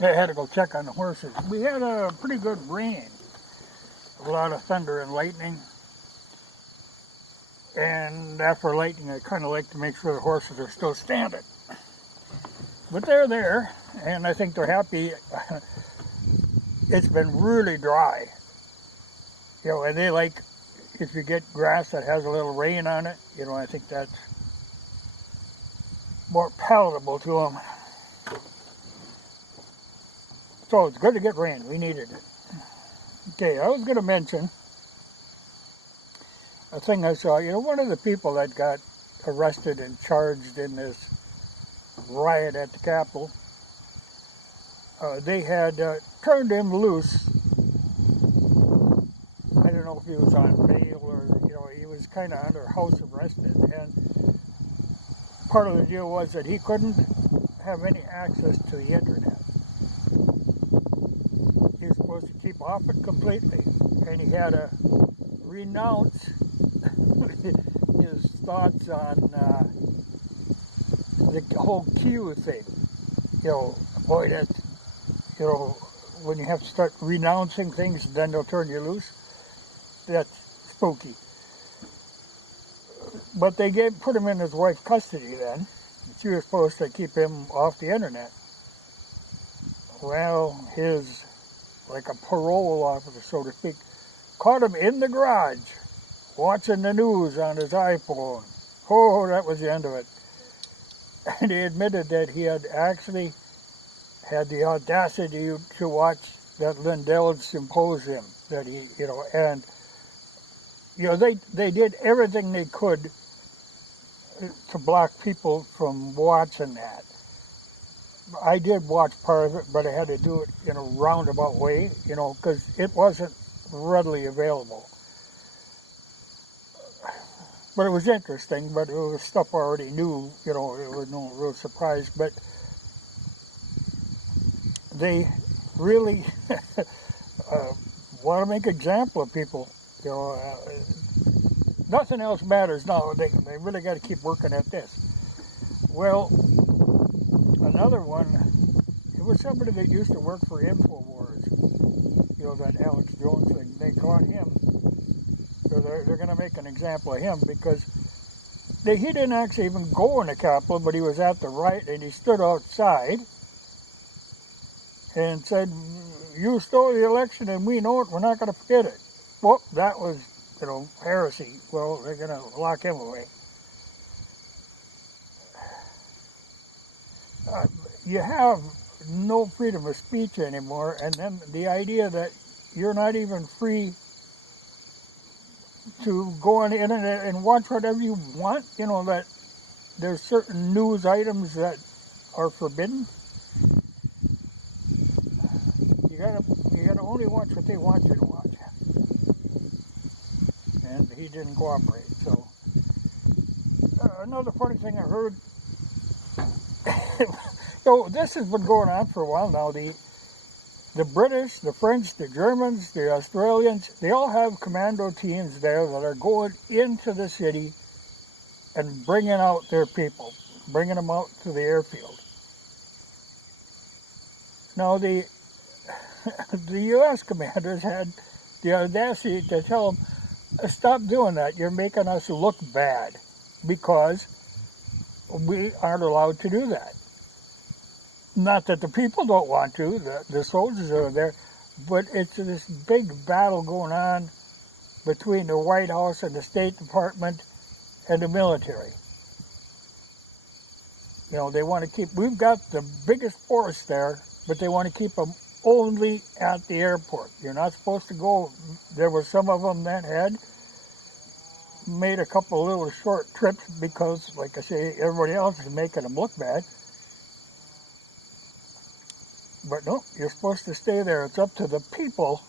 I had to go check on the horses. We had a pretty good rain, a lot of thunder and lightning. And after lightning, I kind of like to make sure the horses are still standing. But they're there, and I think they're happy. It's been really dry. You know, and they like, if you get grass that has a little rain on it, you know, I think that's more palatable to them. So it's good to get rain. We needed it. Okay, I was going to mention a thing I saw. You know, one of the people that got arrested and charged in this riot at the Capitol, they had turned him loose. I don't know if he was on bail or, you know, he was kind of under house arrest. And part of the deal was that he couldn't have any access to the internet. He was supposed to keep off it completely, and he had to renounce his thoughts on the whole Q thing. You know, boy, that, you know, when you have to start renouncing things, then they'll turn you loose. That's spooky. But they put him in his wife's custody then. She was supposed to keep him off the internet. Well, his, like a parole officer, so to speak, caught him in the garage watching the news on his iPhone. Oh, that was the end of it. And he admitted that he had actually had the audacity to watch that Lindell symposium that he, you know, and, you know, they did everything they could to block people from watching that. I did watch part of it, but I had to do it in a roundabout way, you know, because it wasn't readily available. But it was interesting, but it was stuff I already knew, you know, it was no real surprise. But they really want to make an example of people, you know. Nothing else matters now. They really got to keep working at this. Well, another one, it was somebody that used to work for InfoWars, you know, that Alex Jones thing. They caught him. So they're going to make an example of him because he didn't actually even go in the Capitol, but he was at the riot and he stood outside and said, "You stole the election and we know it, we're not going to forget it." Well, that was, you know, heresy. Well, they're going to lock him away. You have no freedom of speech anymore, and then the idea that you're not even free to go on the internet and watch whatever you want, you know, that there's certain news items that are forbidden. You gotta only watch what they want you to watch. And he didn't cooperate. So another funny thing I heard. So this has been going on for a while now. The British, the French, the Germans, the Australians, they all have commando teams there that are going into the city and bringing out their people, bringing them out to the airfield. Now, the U.S. commanders had the audacity to tell them, "Stop doing that. You're making us look bad because we aren't allowed to do that." Not that the people don't want to, the soldiers are there, but it's this big battle going on between the White House and the State Department and the military. You know, they want to keep, we've got the biggest force there, but they want to keep them only at the airport. You're not supposed to go, there were some of them that had made a couple of little short trips because, like I say, everybody else is making them look bad. But no, you're supposed to stay there. It's up to the people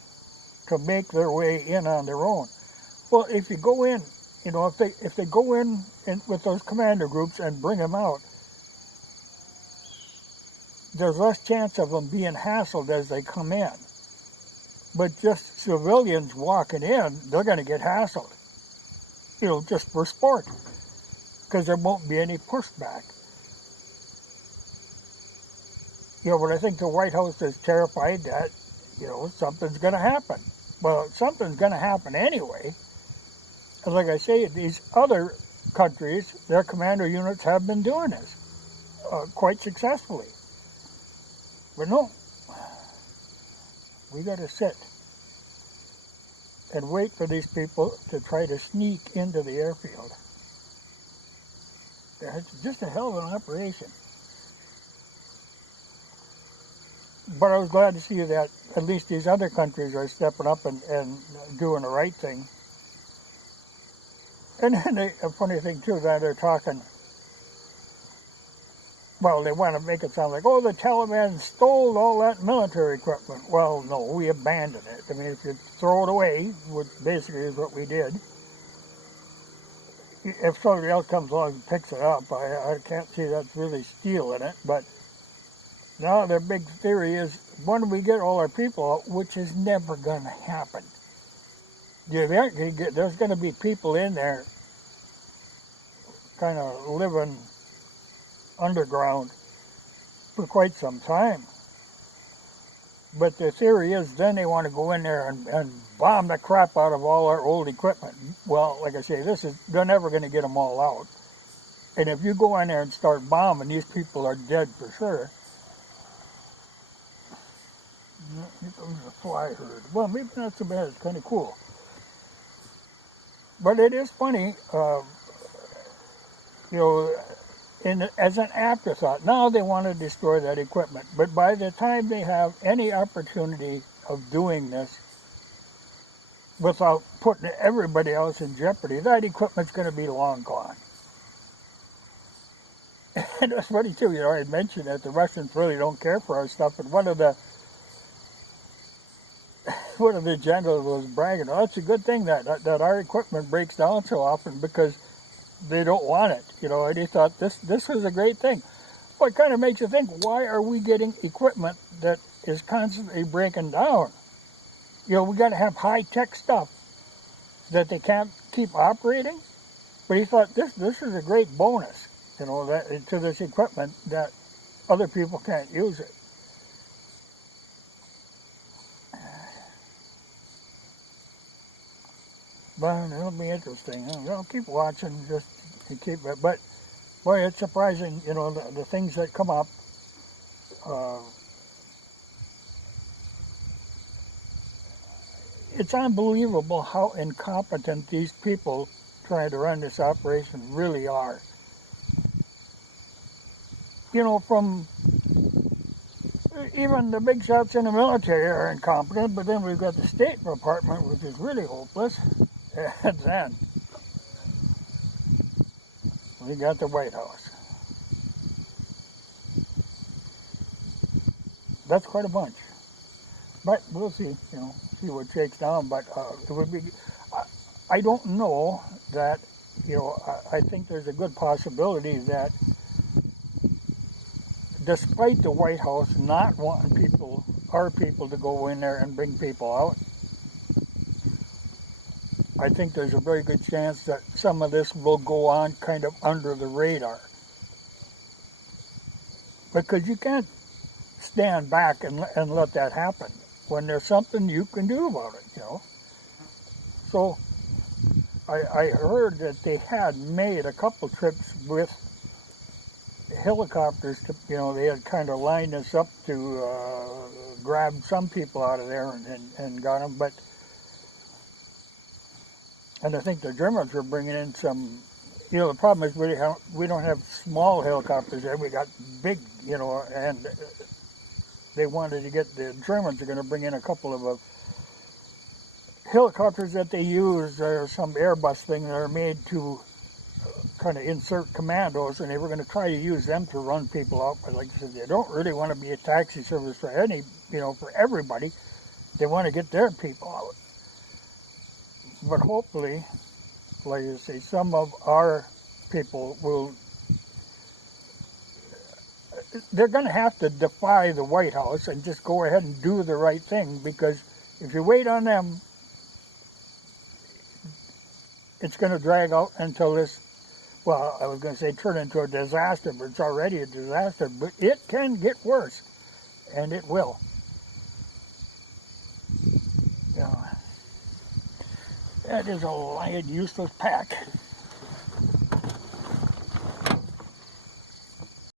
to make their way in on their own. Well, if you go in, you know, if they go in with those commander groups and bring them out, there's less chance of them being hassled as they come in. But just civilians walking in, they're going to get hassled, you know, just for sport, because there won't be any pushback. But I think the White House is terrified that, something's going to happen. Well, something's going to happen anyway. And like I say, these other countries, their commander units have been doing this quite successfully. But no, we got to sit and wait for these people to try to sneak into the airfield. It's just a hell of an operation. But I was glad to see that at least these other countries are stepping up and doing the right thing. And then a funny thing too, that they're talking, well, they want to make it sound like, oh, the Taliban stole all that military equipment. Well, no, we abandoned it. I mean, if you throw it away, which basically is what we did, if somebody else comes along and picks it up, I can't see that's really stealing it. But now their big theory is, when do we get all our people out, which is never going to happen. There's going to be people in there kind of living underground for quite some time. But the theory is then they want to go in there and bomb the crap out of all our old equipment. Well, like I say, they're never going to get them all out. And if you go in there and start bombing, these people are dead for sure. Here comes the fly herd. Well, maybe not so bad. It's kind of cool. But it is funny, as an afterthought. Now they want to destroy that equipment. But by the time they have any opportunity of doing this without putting everybody else in jeopardy, that equipment's going to be long gone. And it's funny too, I had mentioned that the Russians really don't care for our stuff, but one of the generals was bragging, oh, it's a good thing that our equipment breaks down so often because they don't want it, and he thought this was a great thing. Well, it kind of makes you think, why are we getting equipment that is constantly breaking down? We got to have high-tech stuff that they can't keep operating. But he thought this is a great bonus, that to this equipment that other people can't use it. But it'll be interesting. I'll keep watching just to keep it. But boy, it's surprising, the things that come up. It's unbelievable how incompetent these people trying to run this operation really are. From even the big shots in the military are incompetent, but then we've got the State Department, which is really hopeless. And then we got the White House. That's quite a bunch. But we'll see, see what shakes down. But it would be, I don't know that, I think there's a good possibility that despite the White House not wanting our people to go in there and bring people out, I think there's a very good chance that some of this will go on kind of under the radar. Because you can't stand back and let that happen when there's something you can do about it, So I heard that they had made a couple trips with helicopters to, they had kind of lined us up to grab some people out of there and got them, and I think the Germans were bringing in some, the problem is we don't have small helicopters there, we got big, and they wanted to the Germans are going to bring in a couple of helicopters that they use, or some Airbus thing that are made to kind of insert commandos, and they were going to try to use them to run people out. But like I said, they don't really want to be a taxi service for for everybody. They want to get their people out. But hopefully, like I say, some of our people they're going to have to defy the White House and just go ahead and do the right thing, because if you wait on them, it's going to drag out until this, well, I was going to say turn into a disaster, but it's already a disaster, but it can get worse. and it will. Yeah. That is a lion useless pack.